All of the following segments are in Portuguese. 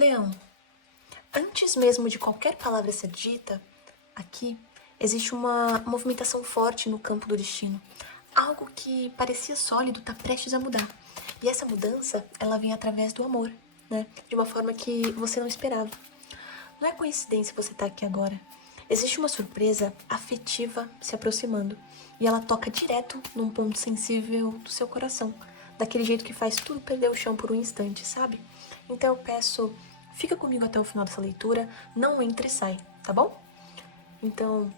Leão, antes mesmo de qualquer palavra ser dita, aqui existe uma movimentação forte no campo do destino. Algo que parecia sólido está prestes a mudar. E essa mudança, ela vem através do amor, né? De uma forma que você não esperava. Não é coincidência você estar aqui agora. Existe uma surpresa afetiva se aproximando. E ela toca direto num ponto sensível do seu coração. Daquele jeito que faz tudo perder o chão por um instante, sabe? Então eu peço, fica comigo até o final dessa leitura, não entre e sai, tá bom? Então,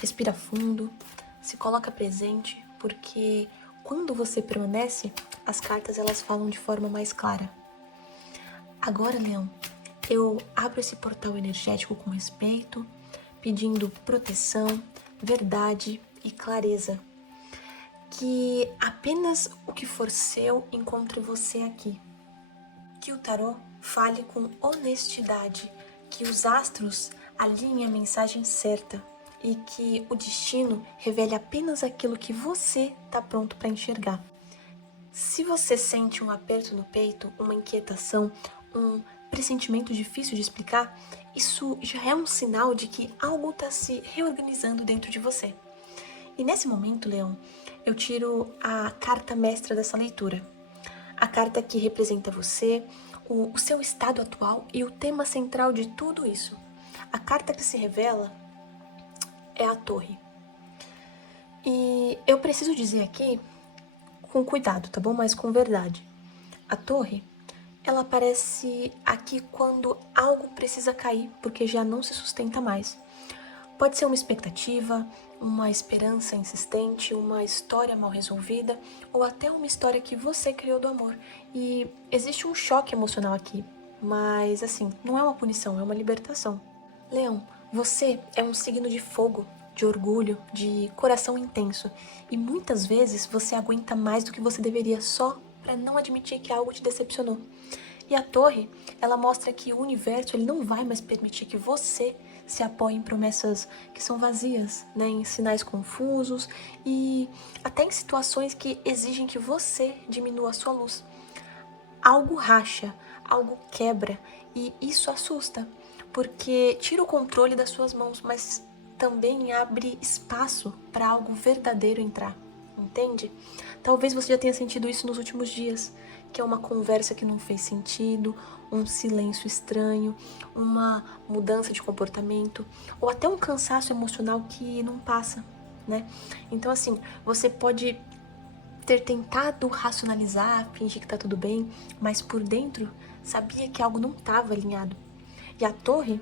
respira fundo, se coloca presente, porque quando você permanece, as cartas elas falam de forma mais clara. Agora, Leão, eu abro esse portal energético com respeito, pedindo proteção, verdade e clareza. Que apenas o que for seu encontre você aqui. Que o tarô fale com honestidade, que os astros alinhem a mensagem certa e que o destino revele apenas aquilo que você está pronto para enxergar. Se você sente um aperto no peito, uma inquietação, um pressentimento difícil de explicar, isso já é um sinal de que algo está se reorganizando dentro de você. E nesse momento, Leão, eu tiro a carta mestra dessa leitura. A carta que representa você, o seu estado atual e o tema central de tudo isso. A carta que se revela é a Torre. E eu preciso dizer aqui, com cuidado, tá bom? Mas com verdade. A Torre, ela aparece aqui quando algo precisa cair, porque já não se sustenta mais. Pode ser uma expectativa, uma esperança insistente, uma história mal resolvida ou até uma história que você criou do amor. E existe um choque emocional aqui, mas assim, não é uma punição, é uma libertação. Leão, você é um signo de fogo, de orgulho, de coração intenso. E muitas vezes você aguenta mais do que você deveria só para não admitir que algo te decepcionou. E a Torre, ela mostra que o universo ele não vai mais permitir que você se apoie em promessas que são vazias, né, em sinais confusos e até em situações que exigem que você diminua a sua luz. Algo racha, algo quebra e isso assusta, porque tira o controle das suas mãos, mas também abre espaço para algo verdadeiro entrar, entende? Talvez você já tenha sentido isso nos últimos dias, que é uma conversa que não fez sentido, um silêncio estranho, uma mudança de comportamento, ou até um cansaço emocional que não passa, né? Então, assim, você pode ter tentado racionalizar, fingir que tá tudo bem, mas por dentro sabia que algo não estava alinhado. E a Torre,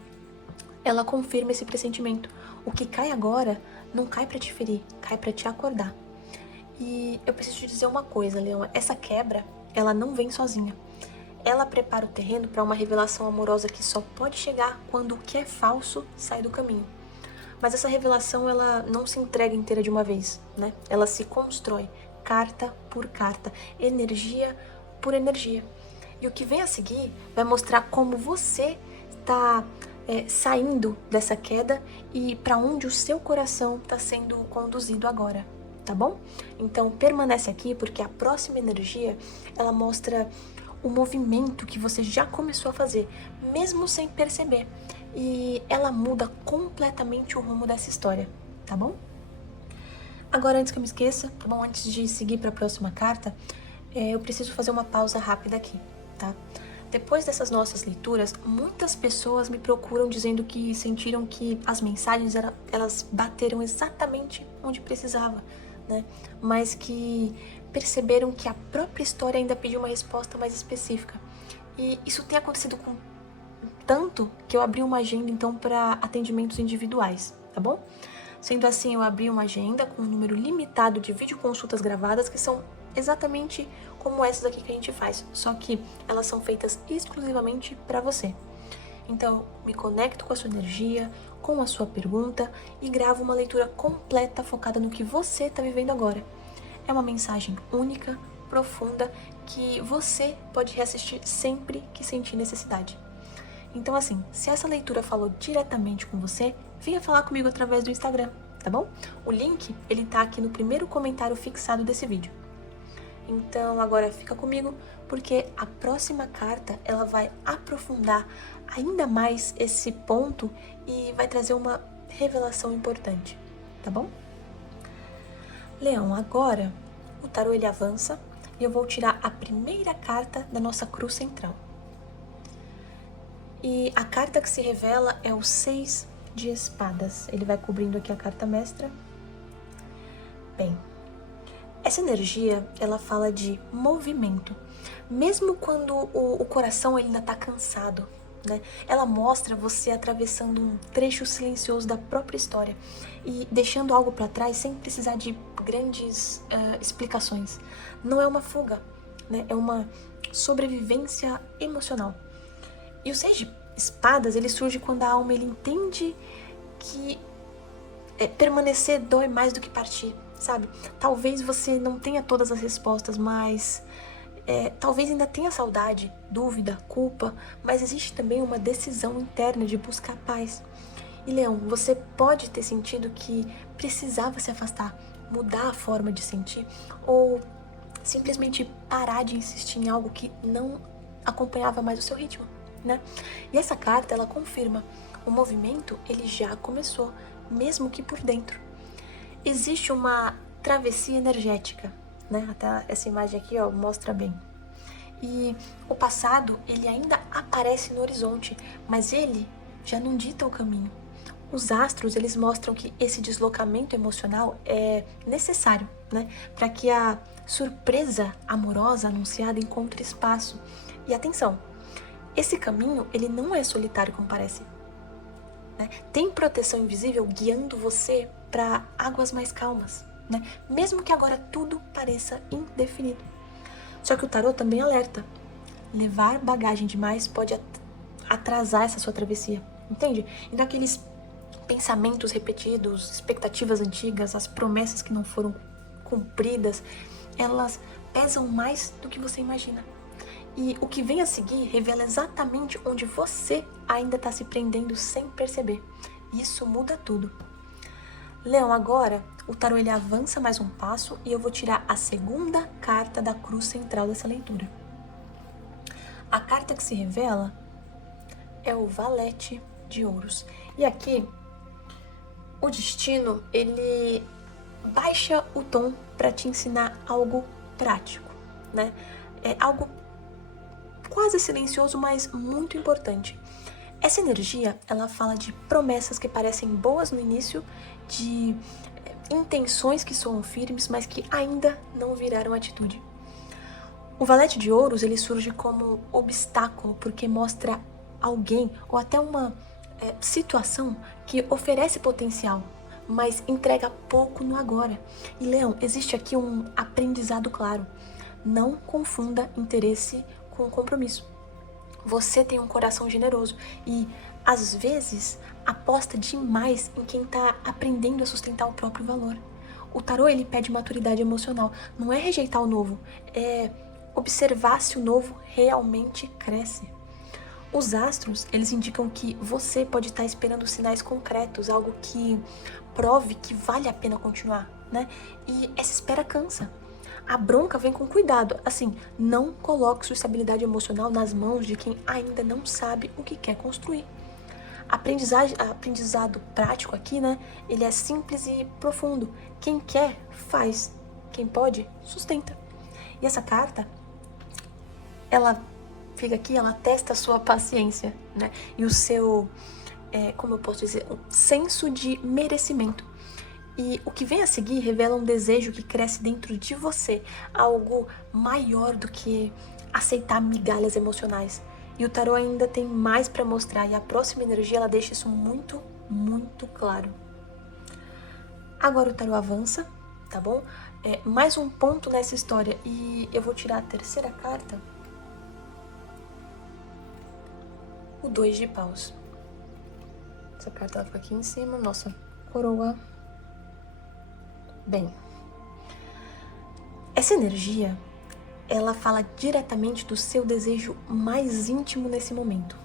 ela confirma esse pressentimento. O que cai agora não cai para te ferir, cai para te acordar. E eu preciso te dizer uma coisa, Leão, essa quebra, ela não vem sozinha. Ela prepara o terreno para uma revelação amorosa que só pode chegar quando o que é falso sai do caminho. Mas essa revelação, ela não se entrega inteira de uma vez, né? Ela se constrói, carta por carta, energia por energia. E o que vem a seguir vai mostrar como você está saindo dessa queda e para onde o seu coração está sendo conduzido agora, tá bom? Então permanece aqui porque a próxima energia, ela mostra o movimento que você já começou a fazer, mesmo sem perceber. E ela muda completamente o rumo dessa história, tá bom? Agora, antes que eu me esqueça, tá bom? Antes de seguir para a próxima carta, eu preciso fazer uma pausa rápida aqui, tá? Depois dessas nossas leituras, muitas pessoas me procuram dizendo que sentiram que as mensagens, elas bateram exatamente onde precisava, né? Mas que perceberam que a própria história ainda pediu uma resposta mais específica. E isso tem acontecido com tanto que eu abri uma agenda, então, para atendimentos individuais, tá bom? Sendo assim, eu abri uma agenda com um número limitado de videoconsultas gravadas que são exatamente como essas aqui que a gente faz, só que elas são feitas exclusivamente para você. Então, me conecto com a sua energia, com a sua pergunta e gravo uma leitura completa focada no que você está vivendo agora. É uma mensagem única, profunda, que você pode reassistir sempre que sentir necessidade. Então, assim, se essa leitura falou diretamente com você, venha falar comigo através do Instagram, tá bom? O link, ele tá aqui no primeiro comentário fixado desse vídeo. Então agora fica comigo, porque a próxima carta ela vai aprofundar ainda mais esse ponto e vai trazer uma revelação importante, tá bom? Leão, agora o tarô ele avança e eu vou tirar a primeira carta da nossa cruz central. E a carta que se revela é o 6 de espadas. Ele vai cobrindo aqui a carta mestra. Bem, essa energia, ela fala de movimento. Mesmo quando o coração ainda está cansado, né? Ela mostra você atravessando um trecho silencioso da própria história e deixando algo para trás sem precisar de grandes explicações. Não é uma fuga, né? É uma sobrevivência emocional. E o 6 de espadas, ele surge quando a alma ele entende que permanecer dói mais do que partir, sabe? Talvez você não tenha todas as respostas, mas talvez ainda tenha saudade, dúvida, culpa, mas existe também uma decisão interna de buscar paz. E Leão, você pode ter sentido que precisava se afastar, mudar a forma de sentir, ou simplesmente parar de insistir em algo que não acompanhava mais o seu ritmo, né? E essa carta, ela confirma, o movimento, ele já começou, mesmo que por dentro. Existe uma travessia energética, né? Até essa imagem aqui, ó, mostra bem. E o passado, ele ainda aparece no horizonte, mas ele já não dita o caminho. Os astros, eles mostram que esse deslocamento emocional é necessário, né? Para que a surpresa amorosa anunciada encontre espaço. E atenção, esse caminho, ele não é solitário como parece, né? Tem proteção invisível guiando você para águas mais calmas, né? Mesmo que agora tudo pareça indefinido. Só que o tarô também alerta. Levar bagagem demais pode atrasar essa sua travessia, entende? Então aqueles pensamentos repetidos, expectativas antigas, as promessas que não foram cumpridas, elas pesam mais do que você imagina. E o que vem a seguir revela exatamente onde você ainda está se prendendo sem perceber. Isso muda tudo. Leão, agora o tarô ele avança mais um passo e eu vou tirar a segunda carta da cruz central dessa leitura. A carta que se revela é o Valete de Ouros. E aqui, o destino, ele baixa o tom para te ensinar algo prático, né? É algo quase silencioso, mas muito importante. Essa energia, ela fala de promessas que parecem boas no início, de intenções que soam firmes, mas que ainda não viraram atitude. O Valete de Ouros, ele surge como obstáculo, porque mostra alguém, ou até uma situação que oferece potencial, mas entrega pouco no agora. E Leão, existe aqui um aprendizado claro. Não confunda interesse com compromisso. Você tem um coração generoso e, às vezes, aposta demais em quem está aprendendo a sustentar o próprio valor. O tarô, ele pede maturidade emocional. Não é rejeitar o novo, é observar se o novo realmente cresce. Os astros, eles indicam que você pode estar esperando sinais concretos, algo que prove que vale a pena continuar, né? E essa espera cansa. A bronca vem com cuidado, assim, não coloque sua estabilidade emocional nas mãos de quem ainda não sabe o que quer construir. Aprendizado prático aqui, né? Ele é simples e profundo. Quem quer, faz. Quem pode, sustenta. E essa carta, ela fica aqui, ela testa a sua paciência, né? E o seu, como eu posso dizer, um senso de merecimento. E o que vem a seguir revela um desejo que cresce dentro de você, algo maior do que aceitar migalhas emocionais. E o tarô ainda tem mais para mostrar, e a próxima energia ela deixa isso muito, muito claro. Agora o tarô avança, tá bom? Mais um ponto nessa história, e eu vou tirar a terceira carta. O 2 de paus. Essa carta ela fica aqui em cima, nossa coroa. Bem, essa energia, ela fala diretamente do seu desejo mais íntimo nesse momento.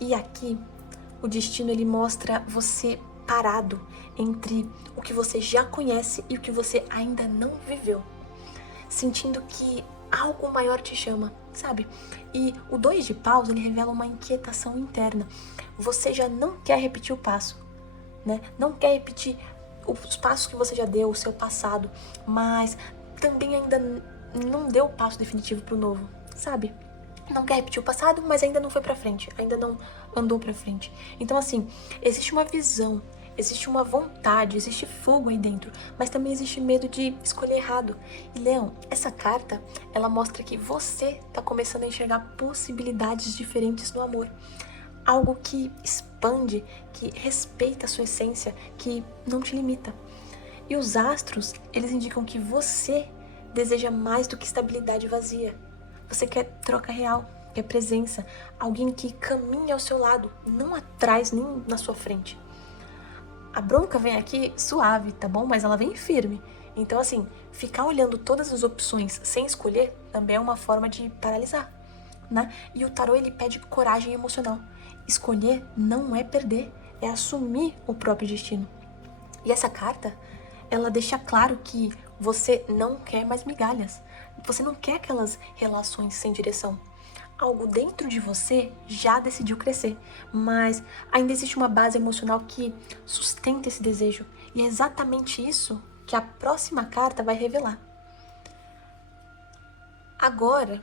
E aqui, o destino, ele mostra você parado entre o que você já conhece e o que você ainda não viveu. sentindo que algo maior te chama, sabe? E o 2 de paus, ele revela uma inquietação interna. Você já não quer repetir o passo, né? Não quer repetir os passos que você já deu, o seu passado, mas também ainda não deu o passo definitivo pro novo, sabe? Não quer repetir o passado, mas ainda não foi pra frente, ainda não andou pra frente. Então, assim, existe uma visão, existe uma vontade, existe fogo aí dentro, mas também existe medo de escolher errado. E, Leão, essa carta, ela mostra que você tá começando a enxergar possibilidades diferentes no amor. Algo que expande, que respeita a sua essência, que não te limita. E os astros, eles indicam que você deseja mais do que estabilidade vazia. Você quer troca real, quer presença, alguém que caminhe ao seu lado, não atrás nem na sua frente. A bronca vem aqui suave, tá bom? Mas ela vem firme. Então, assim, ficar olhando todas as opções sem escolher também é uma forma de paralisar, né? E o tarô, ele pede coragem emocional. Escolher não é perder, é assumir o próprio destino. E essa carta, ela deixa claro que você não quer mais migalhas. Você não quer aquelas relações sem direção. Algo dentro de você já decidiu crescer, mas ainda existe uma base emocional que sustenta esse desejo. E é exatamente isso que a próxima carta vai revelar. Agora,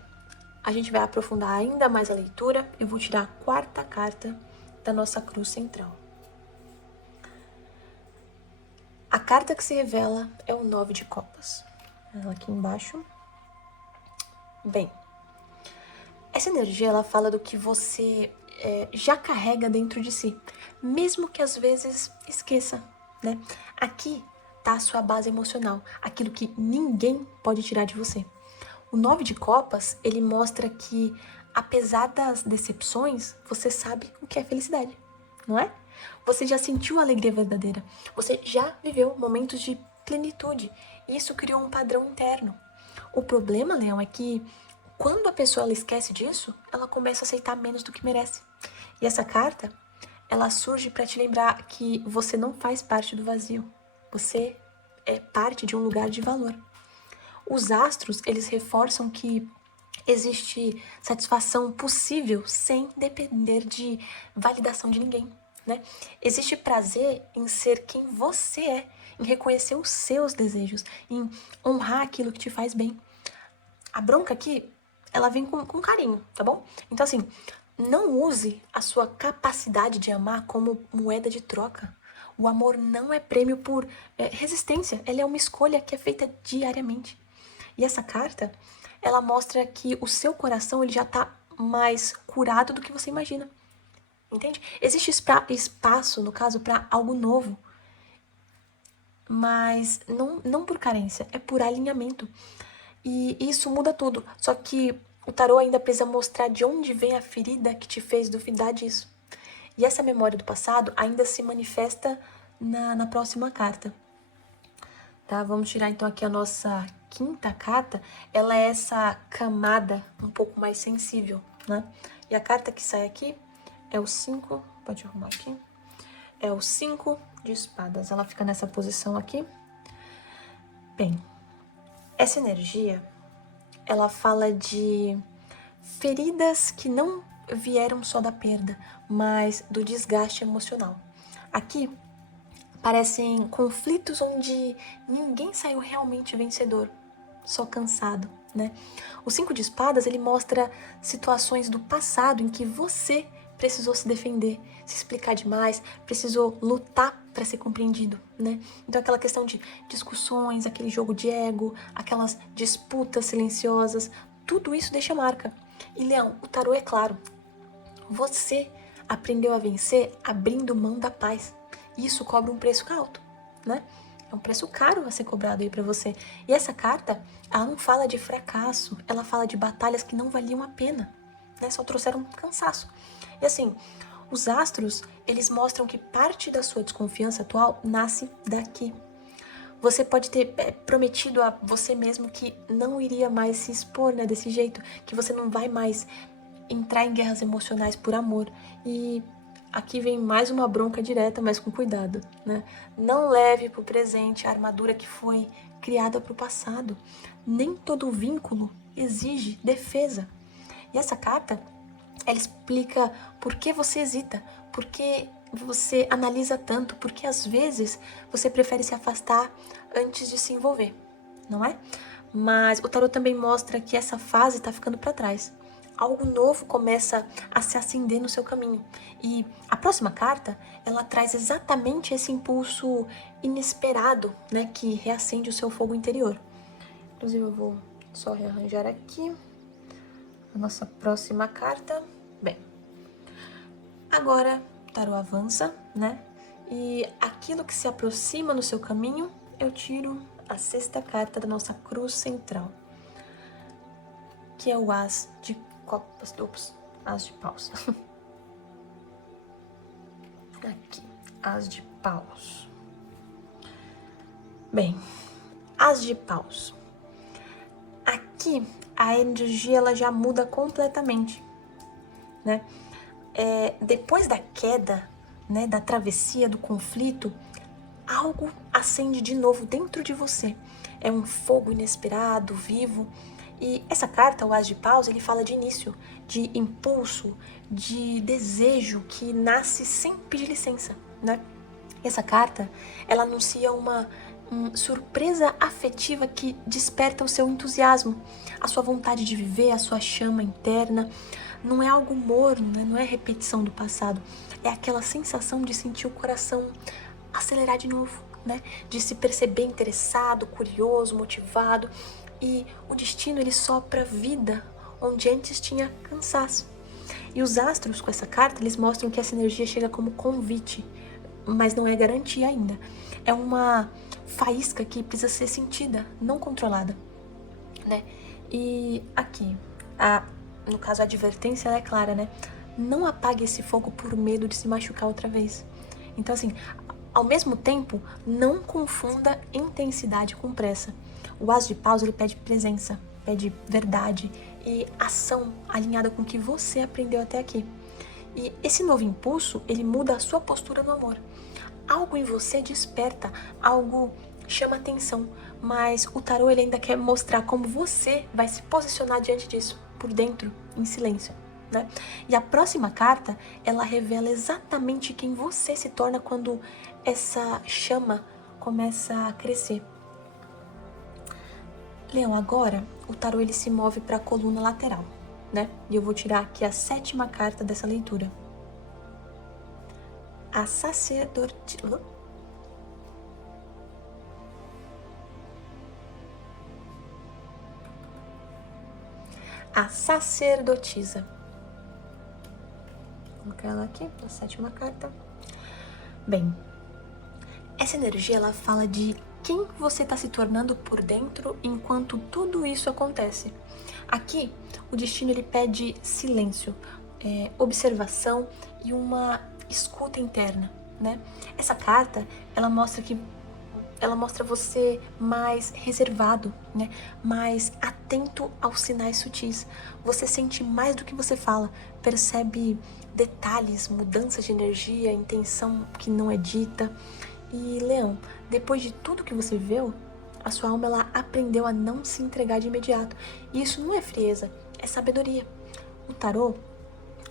a gente vai aprofundar ainda mais a leitura. Eu vou tirar a quarta carta da nossa cruz central. A carta que se revela é o 9 de copas. Ela aqui embaixo. Bem, essa energia, ela fala do que você já carrega dentro de si, mesmo que às vezes esqueça, né? Aqui tá a sua base emocional, aquilo que ninguém pode tirar de você. O 9 de copas, ele mostra que, apesar das decepções, você sabe o que é felicidade, não é? Você já sentiu a alegria verdadeira, você já viveu momentos de plenitude, e isso criou um padrão interno. O problema, Leão, é que quando a pessoa ela esquece disso, ela começa a aceitar menos do que merece. E essa carta, ela surge para te lembrar que você não faz parte do vazio. Você é parte de um lugar de valor. Os astros, eles reforçam que existe satisfação possível sem depender de validação de ninguém, né? Existe prazer em ser quem você é, em reconhecer os seus desejos, em honrar aquilo que te faz bem. A bronca aqui, ela vem com carinho, tá bom? Então, assim, não use a sua capacidade de amar como moeda de troca. O amor não é prêmio por resistência, ele é uma escolha que é feita diariamente. E essa carta, ela mostra que o seu coração ele já tá mais curado do que você imagina. Entende? Existe espaço, no caso, para algo novo. Mas não por carência, é por alinhamento. E isso muda tudo. Só que o tarô ainda precisa mostrar de onde vem a ferida que te fez duvidar disso. E essa memória do passado ainda se manifesta na próxima carta. Tá? Vamos tirar então aqui a nossa quinta carta. Ela é essa camada um pouco mais sensível, né? E a carta que sai aqui é o 5, pode arrumar aqui, é o 5 de espadas. Ela fica nessa posição aqui. Bem, essa energia, ela fala de feridas que não vieram só da perda, mas do desgaste emocional. Aqui parecem conflitos onde ninguém saiu realmente vencedor, só cansado, né? O 5 de espadas, ele mostra situações do passado em que você precisou se defender, se explicar demais, precisou lutar para ser compreendido, né? Então aquela questão de discussões, aquele jogo de ego, aquelas disputas silenciosas, tudo isso deixa marca. E Leão, o tarô é claro, você aprendeu a vencer abrindo mão da paz. E isso cobra um preço alto, né? É um preço caro a ser cobrado aí pra você. E essa carta, ela não fala de fracasso, ela fala de batalhas que não valiam a pena, né? Só trouxeram cansaço. E assim, os astros, eles mostram que parte da sua desconfiança atual nasce daqui. Você pode ter prometido a você mesmo que não iria mais se expor, né, desse jeito, que você não vai mais entrar em guerras emocionais por amor. E aqui vem mais uma bronca direta, mas com cuidado, né? Não leve pro presente a armadura que foi criada para o passado. Nem todo vínculo exige defesa. E essa carta, ela explica por que você hesita, por que você analisa tanto, porque às vezes você prefere se afastar antes de se envolver, não é? Mas o tarot também mostra que essa fase está ficando para trás. Algo novo começa a se acender no seu caminho. E a próxima carta, ela traz exatamente esse impulso inesperado, né, que reacende o seu fogo interior. Inclusive eu vou só rearranjar aqui a nossa próxima carta. Bem, agora o tarot avança, né? E aquilo que se aproxima no seu caminho, eu tiro a sexta carta da nossa cruz central, que é o As de Copas, As de Paus. Aqui, As de Paus. Bem, As de Paus. Aqui, a energia ela já muda completamente, né? Depois da queda, né, da travessia, do conflito, algo acende de novo dentro de você. É um fogo inesperado, vivo. E essa carta, o As de Paus, ele fala de início, de impulso, de desejo que nasce sem pedir licença, né? Essa carta, ela anuncia uma surpresa afetiva que desperta o seu entusiasmo, a sua vontade de viver, a sua chama interna. Não é algo morno, né? Não é repetição do passado. É aquela sensação de sentir o coração acelerar de novo, né? De se perceber interessado, curioso, motivado. E o destino, ele sopra vida onde antes tinha cansaço. E os astros, com essa carta, eles mostram que essa energia chega como convite, mas não é garantia ainda. É uma faísca que precisa ser sentida, não controlada, né? E aqui, no caso a advertência, ela é clara, né? Não apague esse fogo por medo de se machucar outra vez. Então, assim, ao mesmo tempo, não confunda intensidade com pressa. O As de Paus, ele pede presença, pede verdade e ação alinhada com o que você aprendeu até aqui. E esse novo impulso, ele muda a sua postura no amor. Algo em você desperta, algo chama atenção, mas o tarô ele ainda quer mostrar como você vai se posicionar diante disso, por dentro, em silêncio, né? E a próxima carta, ela revela exatamente quem você se torna quando essa chama começa a crescer. Leão, agora o tarô ele se move para a coluna lateral, né? E eu vou tirar aqui a sétima carta dessa leitura. A sacerdotisa. A sacerdotisa. Vou colocar ela aqui, a sétima carta. Bem, essa energia ela fala de quem você está se tornando por dentro enquanto tudo isso acontece. Aqui, o destino ele pede silêncio, observação e uma escuta interna, né? Essa carta, ela mostra você mais reservado, né? Mais atento aos sinais sutis. Você sente mais do que você fala, percebe detalhes, mudanças de energia, intenção que não é dita. E, Leão, depois de tudo que você viveu, a sua alma ela aprendeu a não se entregar de imediato. E isso não é frieza, é sabedoria. O tarô,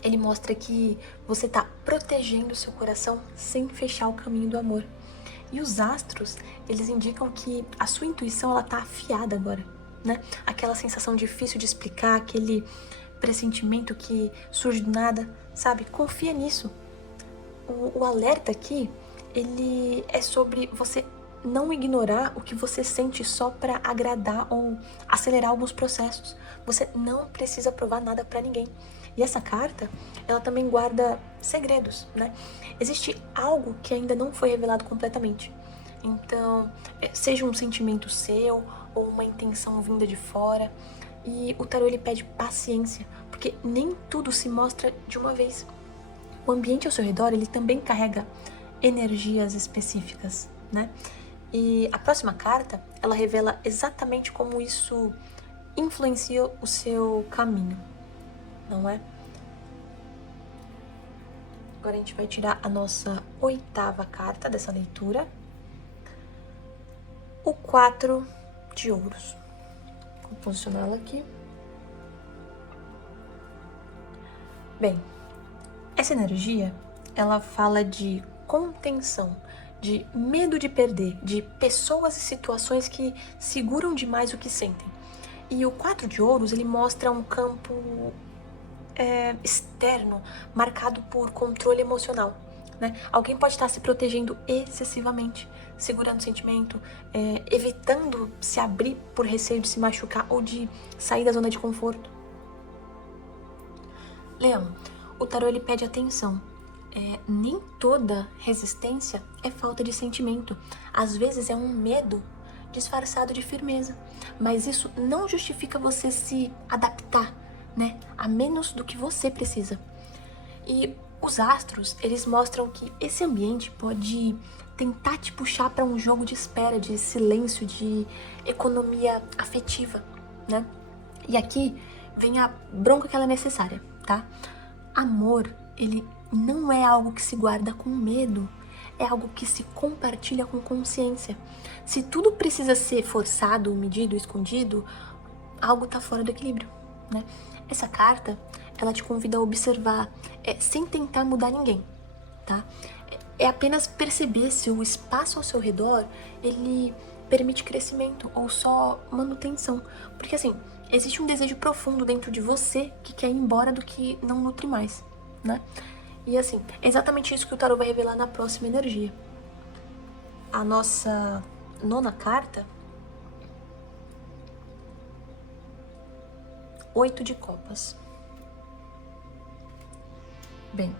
ele mostra que você está protegendo o seu coração sem fechar o caminho do amor. E os astros, eles indicam que a sua intuição ela tá afiada agora, né? Aquela sensação difícil de explicar, aquele pressentimento que surge do nada, sabe? Confia nisso. O alerta aqui, ele é sobre você não ignorar o que você sente só para agradar ou acelerar alguns processos. Você não precisa provar nada para ninguém. E essa carta, ela também guarda segredos, né? Existe algo que ainda não foi revelado completamente. Então, seja um sentimento seu ou uma intenção vinda de fora. E o tarô ele pede paciência, porque nem tudo se mostra de uma vez. O ambiente ao seu redor, ele também carrega energias específicas, né? E a próxima carta, ela revela exatamente como isso influencia o seu caminho, não é? Agora a gente vai tirar a nossa oitava carta dessa leitura. O 4 de ouros. Vou posicioná-la aqui. Bem, essa energia, ela fala de contenção, de medo de perder, de pessoas e situações que seguram demais o que sentem. E o 4 de ouros, ele mostra um campo externo, marcado por controle emocional. Né? Alguém pode estar se protegendo excessivamente, segurando o sentimento, evitando se abrir por receio de se machucar ou de sair da zona de conforto. Leão, o tarô ele pede atenção. Nem toda resistência é falta de sentimento. Às vezes é um medo disfarçado de firmeza. Mas isso não justifica você se adaptar, né? A menos do que você precisa. E os astros, eles mostram que esse ambiente pode tentar te puxar para um jogo de espera, de silêncio, de economia afetiva, né? E aqui vem a bronca que ela é necessária, tá? Amor, ele não é algo que se guarda com medo, é algo que se compartilha com consciência. Se tudo precisa ser forçado, medido, escondido, algo tá fora do equilíbrio, né? Essa carta, ela te convida a observar, sem tentar mudar ninguém, tá? É apenas perceber se o espaço ao seu redor, ele permite crescimento ou só manutenção. Porque assim, existe um desejo profundo dentro de você que quer ir embora do que não nutre mais, né? E assim, é exatamente isso que o tarô vai revelar na próxima energia. A nossa 9ª carta, 8 de copas. Bem,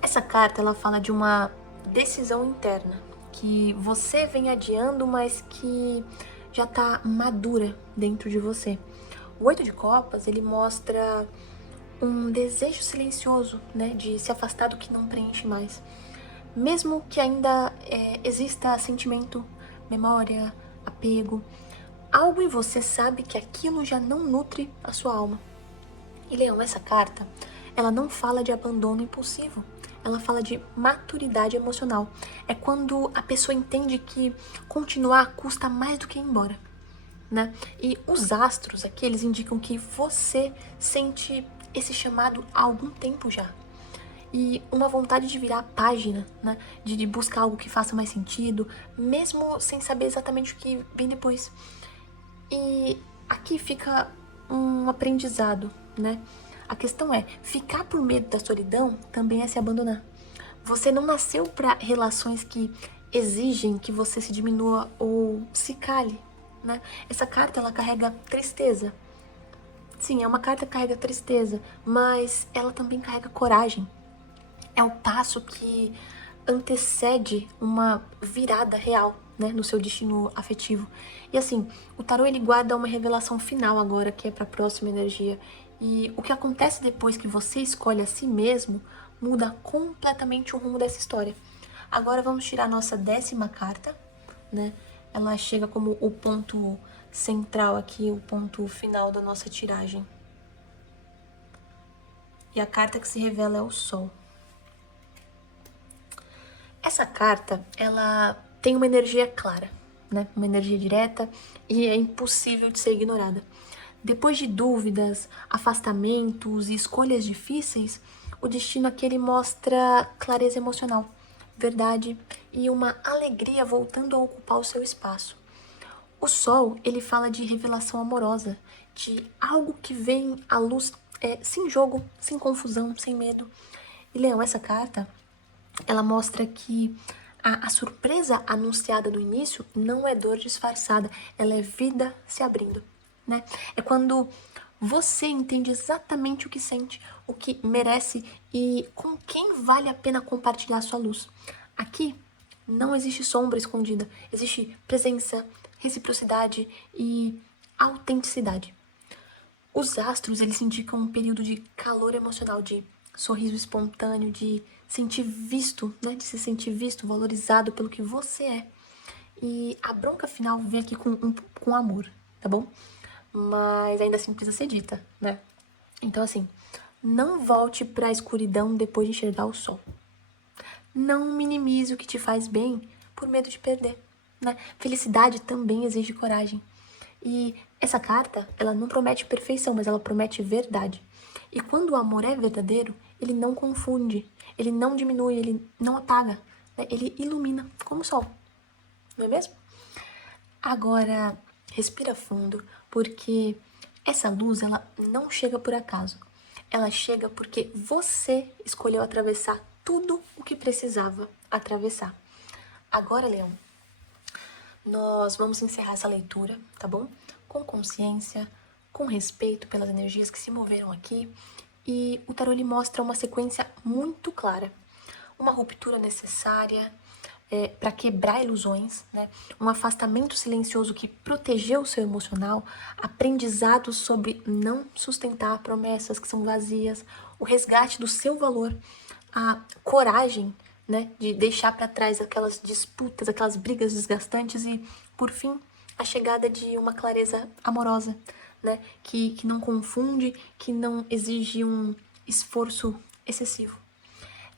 essa carta ela fala de uma decisão interna que você vem adiando, mas que já tá madura dentro de você. O 8 de copas, ele mostra um desejo silencioso, né, de se afastar do que não preenche mais. Mesmo que ainda exista sentimento, memória, apego, algo em você sabe que aquilo já não nutre a sua alma. E Leão, essa carta, ela não fala de abandono impulsivo, ela fala de maturidade emocional. É quando a pessoa entende que continuar custa mais do que ir embora, né? E os astros aqui, eles indicam que você sente esse chamado há algum tempo já. E uma vontade de virar a página, né? De buscar algo que faça mais sentido, mesmo sem saber exatamente o que vem depois. E aqui fica um aprendizado, né? A questão é, ficar por medo da solidão também é se abandonar. Você não nasceu para relações que exigem que você se diminua ou se cale, né? Essa carta, ela carrega tristeza. Sim, é uma carta que carrega tristeza, mas ela também carrega coragem. É o passo que antecede uma virada real, né, no seu destino afetivo. E assim, o tarô ele guarda uma revelação final agora, que é para a próxima energia. E o que acontece depois que você escolhe a si mesmo muda completamente o rumo dessa história. Agora vamos tirar a nossa 10ª carta, né? Ela chega como o ponto central aqui, o ponto final da nossa tiragem. E a carta que se revela é o Sol. Essa carta, ela tem uma energia clara, né? Uma energia direta e é impossível de ser ignorada. Depois de dúvidas, afastamentos e escolhas difíceis, o destino aqui ele mostra clareza emocional, verdade e uma alegria voltando a ocupar o seu espaço. O Sol, ele fala de revelação amorosa, de algo que vem à luz sem jogo, sem confusão, sem medo. E Leão, essa carta, ela mostra que a surpresa anunciada no início não é dor disfarçada, ela é vida se abrindo, né? É quando você entende exatamente o que sente, o que merece e com quem vale a pena compartilhar sua luz. Aqui não existe sombra escondida, existe presença, reciprocidade e autenticidade. Os astros, eles indicam um período de calor emocional, de sorriso espontâneo, de sentir visto, né? De se sentir visto, valorizado pelo que você é. E a bronca final vem aqui com amor, tá bom? Mas ainda assim precisa ser dita, né? Então, assim, não volte pra escuridão depois de enxergar o sol. Não minimize o que te faz bem por medo de perder, né? Felicidade também exige coragem. E essa carta, ela não promete perfeição, mas ela promete verdade. E quando o amor é verdadeiro, ele não confunde, ele não diminui, ele não apaga, né? Ele ilumina, como o sol, não é mesmo? Agora, respira fundo, porque essa luz, ela não chega por acaso. Ela chega porque você escolheu atravessar tudo o que precisava atravessar. Agora, Leão, nós vamos encerrar essa leitura, tá bom? Com consciência, com respeito pelas energias que se moveram aqui. E o tarô ele mostra uma sequência muito clara. Uma ruptura necessária para quebrar ilusões, né? Um afastamento silencioso que protegeu o seu emocional, aprendizado sobre não sustentar promessas que são vazias, o resgate do seu valor, a coragem, né, de deixar para trás aquelas disputas, aquelas brigas desgastantes e, por fim, a chegada de uma clareza amorosa, né, que não confunde, que não exige um esforço excessivo.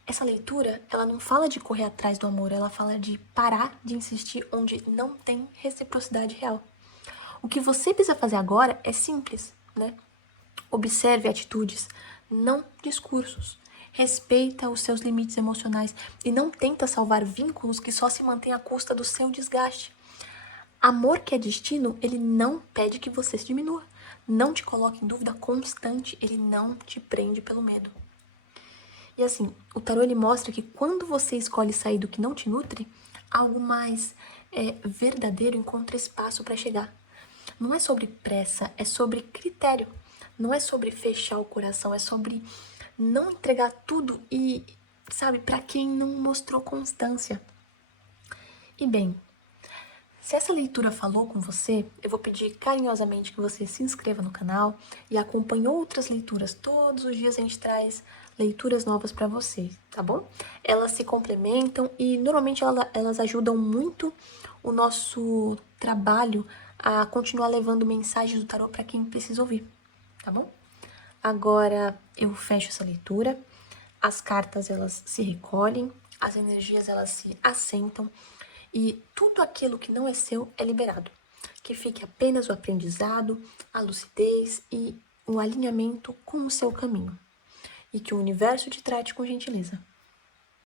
Essa leitura, ela não fala de correr atrás do amor, ela fala de parar de insistir onde não tem reciprocidade real. O que você precisa fazer agora é simples, né? Observe atitudes, não discursos. Respeita os seus limites emocionais e não tenta salvar vínculos que só se mantêm à custa do seu desgaste. Amor que é destino, ele não pede que você se diminua. Não te coloque em dúvida constante, ele não te prende pelo medo. E assim, o tarô ele mostra que quando você escolhe sair do que não te nutre, algo mais verdadeiro encontra espaço para chegar. Não é sobre pressa, é sobre critério. Não é sobre fechar o coração, é sobre não entregar tudo e, sabe, para quem não mostrou constância. E bem, se essa leitura falou com você, eu vou pedir carinhosamente que você se inscreva no canal e acompanhe outras leituras. Todos os dias a gente traz leituras novas para vocês, tá bom? Elas se complementam e normalmente elas ajudam muito o nosso trabalho a continuar levando mensagens do tarô para quem precisa ouvir, tá bom? Agora eu fecho essa leitura, as cartas elas se recolhem, as energias elas se assentam e tudo aquilo que não é seu é liberado. Que fique apenas o aprendizado, a lucidez e o alinhamento com o seu caminho. E que o universo te trate com gentileza.